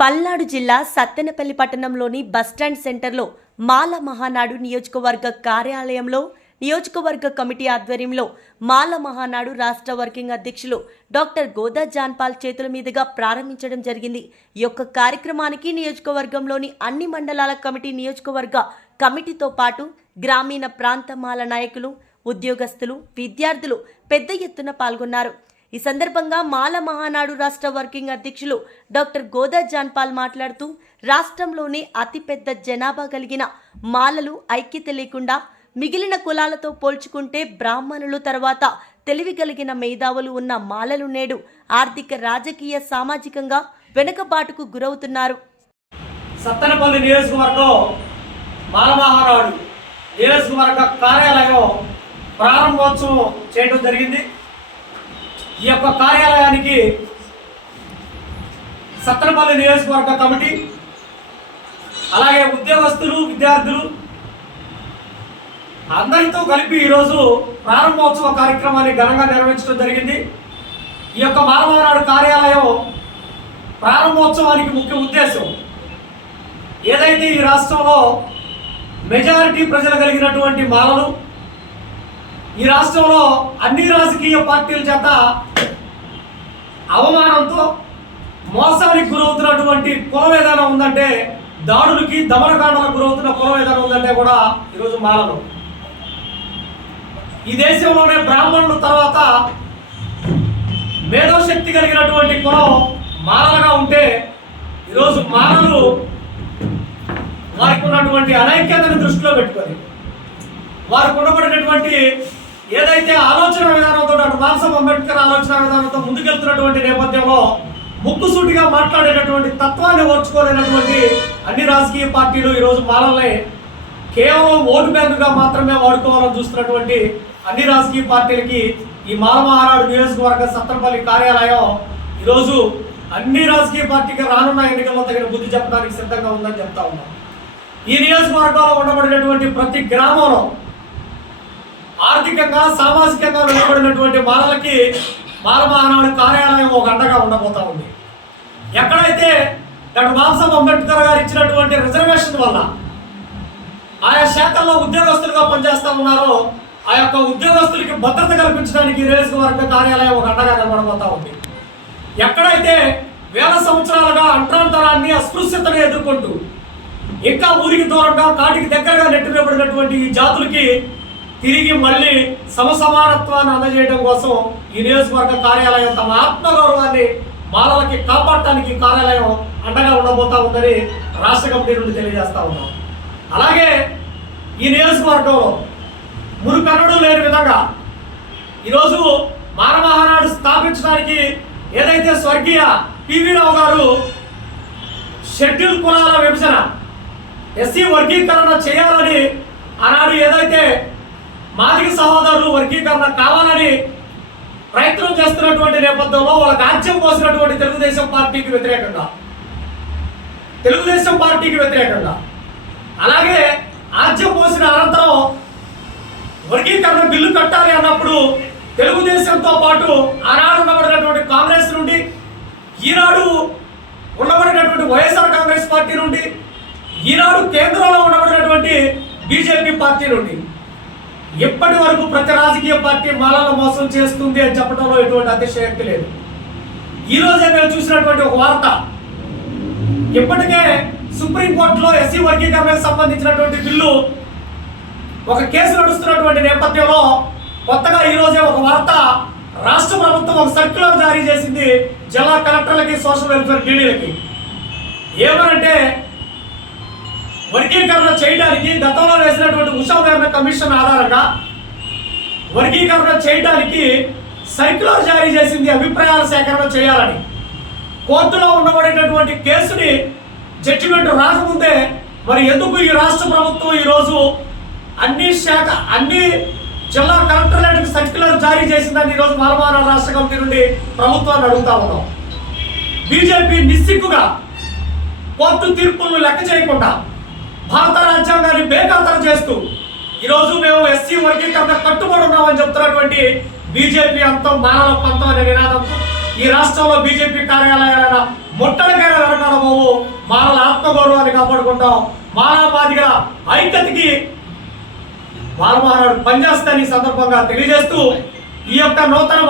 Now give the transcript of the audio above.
పల్నాడు జిల్లా సత్తెనపల్లి పట్టణంలోని బస్టాండ్ సెంటర్లో మాల మహానాడు నియోజకవర్గ కార్యాలయంలో నియోజకవర్గ కమిటీ ఆధ్వర్యంలో మాల మహానాడు రాష్ట్ర వర్కింగ్ అధ్యక్షులు డాక్టర్ గోదా జాన్పాల్ చేతుల మీదుగా ప్రారంభించడం జరిగింది. ఈ యొక్క కార్యక్రమానికి నియోజకవర్గంలోని అన్ని మండలాల కమిటీ నియోజకవర్గ కమిటీతో పాటు గ్రామీణ ప్రాంత మాల నాయకులు ఉద్యోగస్తులు విద్యార్థులు పెద్ద ఎత్తున పాల్గొన్నారు. ఈ సందర్భంగా మాల మహానాడు రాష్ట్ర వర్కింగ్ అధ్యక్షులు డాక్టర్ గోదా జాన్పాల్ మాట్లాడుతూ రాష్ట్రంలోనే అతిపెద్ద జనాభా కలిగిన మాలలు ఐక్యత లేకుండా మిగిలిన కులాలతో పోల్చుకుంటే బ్రాహ్మణులు తర్వాత తెలివి కలిగిన మేధావులు ఉన్న మాలలు నేడు ఆర్థిక రాజకీయ సామాజికంగా వెనుకబాటుకు గురవుతున్నారు. సత్తనపల్లి నియోజకవర్గం మాలమహారాడు నియోజకవర్గ కార్యాలయం ప్రారంభోత్సవం చేయడం జరిగింది. ఈ యొక్క కార్యాలయానికి సత్తనపల్లి నియోజకవర్గ కమిటీ అలాగే ఉద్యోగస్తులు విద్యార్థులు అందరితో కలిపి ఈరోజు ప్రారంభోత్సవ కార్యక్రమాన్ని ఘనంగా నిర్వహించడం జరిగింది. ఈ యొక్క మానవనాడు కార్యాలయం ప్రారంభోత్సవానికి ముఖ్య ఉద్దేశం ఏదైతే ఈ రాష్ట్రంలో మెజారిటీ ప్రజలు కలిగినటువంటి మాలలు ఈ రాష్ట్రంలో అన్ని రాజకీయ పార్టీల చేత అవమానంతో మోసానికి గురవుతున్నటువంటి కులం విధానం ఉందంటే దాడులకి దమనకాండలకు గురవుతున్న కుల ఏదైనా ఉందంటే కూడా ఈరోజు మారదు. ఈ దేశంలోనే బ్రాహ్మణుల తర్వాత మేధోశక్తి కలిగినటువంటి కులం మారలుగా ఉంటే ఈరోజు మానవులు వారికి ఉన్నటువంటి అనైక్యతను దృష్టిలో పెట్టుకొని వారికి ఉండబడినటువంటి ఏదైతే ఆలోచన విధానంతో డాక్టర్ అంబేద్కర్ ఆలోచన విధానంతో ముందుకెళ్తున్నటువంటి నేపథ్యంలో ముక్కుసూటిగా మాట్లాడేటటువంటి తత్వాన్ని ఓర్చుకోలేనటువంటి అన్ని రాజకీయ పార్టీలు ఈరోజు మాలల్ని కేవలం ఓటు బ్యాంకుగా మాత్రమే వాడుకోవాలని చూస్తున్నటువంటి అన్ని రాజకీయ పార్టీలకి ఈ మాలమహారాడు నియోజకవర్గ సత్తరపల్లి కార్యాలయం ఈరోజు అన్ని రాజకీయ పార్టీకి రానున్న ఎన్నికల్లో తగిన బుద్ధి చెప్పడానికి సిద్ధంగా ఉందని చెప్తా ఉన్నాం. ఈ నియోజకవర్గంలో ఉండబడినటువంటి ప్రతి గ్రామంలో ఆర్థికంగా సామాజికంగా వెనుకబడినటువంటి బాలలకి మాలమహానాడు కార్యాలయం ఒక అండగా ఉండబోతా ఉంది. ఎక్కడైతే డాక్టర్ బాబాసాహెబ్ అంబేద్కర్ గారు ఇచ్చినటువంటి రిజర్వేషన్ వల్ల ఆయా శాఖల్లో ఉద్యోగస్తులుగా పనిచేస్తా ఉన్నారో ఆ యొక్క ఉద్యోగస్తులకి భద్రత కల్పించడానికి రేస్ నియోజకవర్గ కార్యాలయం ఒక అండగా కనబడబోతా ఉంది. ఎక్కడైతే వేల సంవత్సరాలుగా అంట్రాంతరాన్ని అస్పృశ్యతను ఎదుర్కొంటూ ఇంకా ఊరికి దూరంగా కాటికి దగ్గరగా నెట్టివేయబడినటువంటి ఈ జాతులకి తిరిగి మళ్ళీ సమసమానత్వాన్ని అందజేయడం కోసం ఈ నియోజకవర్గ కార్యాలయం తమ ఆత్మగౌరవాన్ని మాలలకి కాపాడటానికి ఈ కార్యాలయం అండగా ఉండబోతా ఉందని రాష్ట్ర కమిటీ నుండి తెలియజేస్తా ఉన్నాం. అలాగే ఈ నియోజకవర్గంలో మునుకన్నడు లేని విధంగా ఈరోజు మానవహానాడు స్థాపించడానికి ఏదైతే స్వర్గీయ పివి రావు గారు షెడ్యూల్ కులాల విభజన ఎస్సీ వర్గీకరణ చేయాలని ఆనాడు ఏదైతే మాదిక సహోదరులు వర్గీకరణ కావాలని ప్రయత్నం చేస్తున్నటువంటి నేపథ్యంలో వాళ్ళకి ఆజ్యం పోసినటువంటి తెలుగుదేశం పార్టీకి వ్యతిరేకంగా. తెలుగుదేశం పార్టీకి వ్యతిరేకంగా. అలాగే ఆజ్యం పోసిన అనంతరం వర్గీకరణ బిల్లు కట్టాలి అన్నప్పుడు తెలుగుదేశంతో పాటు ఆనాడు ఉండబడినటువంటి కాంగ్రెస్ నుండి ఈనాడు ఉండబడినటువంటి వైఎస్ఆర్ కాంగ్రెస్ పార్టీ నుండి ఈనాడు కేంద్రంలో ఉండబడినటువంటి బీజేపీ పార్టీ నుండి. ఇప్పటి వరకు ప్రతి రాజకీయ పార్టీ మాలను మోసం చేస్తుంది అని చెప్పడంలో ఎటువంటి అతిశయక్తి లేదు. ఈ రోజే మేము చూసినటువంటి ఒక వార్త. ఇప్పటికే సుప్రీంకోర్టులో ఎస్సీ వర్గీకరణకు సంబంధించినటువంటి బిల్లు ఒక కేసు నడుస్తున్నటువంటి నేపథ్యంలో కొత్తగా ఈ రోజే ఒక వార్త రాష్ట్ర ప్రభుత్వం ఒక సర్క్యులర్ జారీ చేసింది జిల్లా కలెక్టర్లకి సోషల్ వెల్ఫేర్ డీడీలకి. ఏమనంటే వర్గీకరణ చేయడానికి గతంలో వేసినటువంటి ఉషా కమిషన్ ఆధారంగా వర్గీకరణ చేయడానికి సర్క్యులర్ జారీ చేసింది అభిప్రాయాల సేకరణ చేయాలని. కోర్టులో ఉండబడేటటువంటి కేసుని జడ్జిమెంట్ రాకముందే మరి ఎందుకు ఈ రాష్ట్ర ప్రభుత్వం ఈరోజు అన్ని శాఖ అన్ని జిల్లా కలెక్టర్లకు సర్క్యులర్ జారీ చేసిందని ఈరోజు మాలమాన రాష్ట్ర కమిటీ నుండి ప్రభుత్వాన్ని అడుగుతా ఉన్నాం. బీజేపీ నిస్సిగ్గుగా కోర్టు తీర్పులను లెక్క చేయకుండా భారత రాజ్యాంగాన్ని బేఖాతరు చేస్తూ ఈరోజు మేము ఎస్సీ వర్గీకరణ కట్టుబడి ఉన్నామని చెప్తున్నటువంటి బీజేపీ అంతం మానవ పంతం అనే నినాదంతో ఈ రాష్ట్రంలో బీజేపీ కార్యాలయాలైన ముట్టడికైన వెనకాడబోవు బాబు మానవ బాధికల ఐక్యతకి బాలమహారాడు పనిచేస్తాని సందర్భంగా తెలియజేస్తూ ఈ యొక్క నూతన